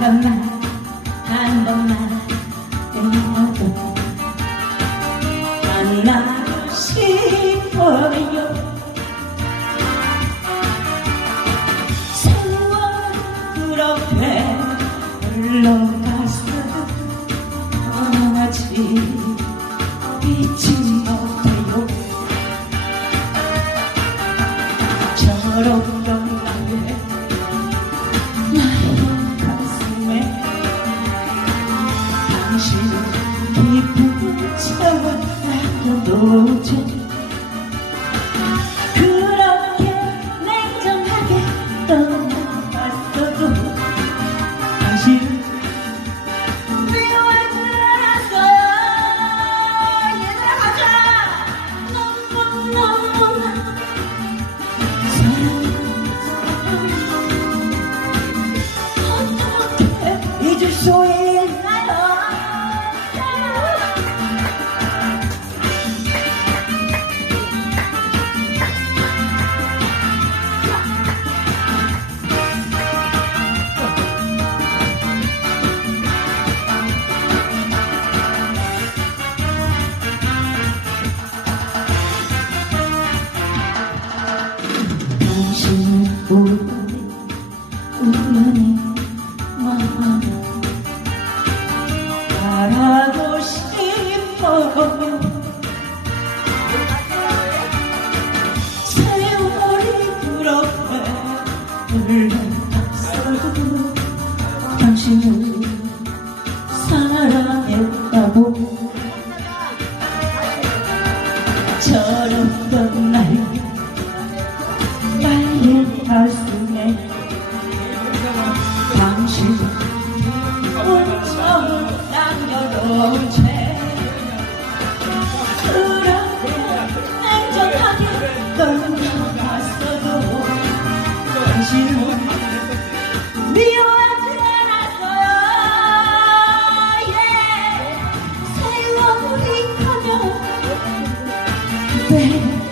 번만 한 번만 끊어도 만나고 싶어요. 세월 그렇게 흘러갔어도 떠나지 잊지 못해요. 저렇던 남겨놓죠 그렇게 냉정하게 떠나갔어도 당신은 미워하지 않았어요. 얘들아 가자. 너무너무 어떻게 잊을 수 있나 당신을 사랑했다고. 저렇던 날 빨리 가슴에 당신 운명을 남겨놓은 baby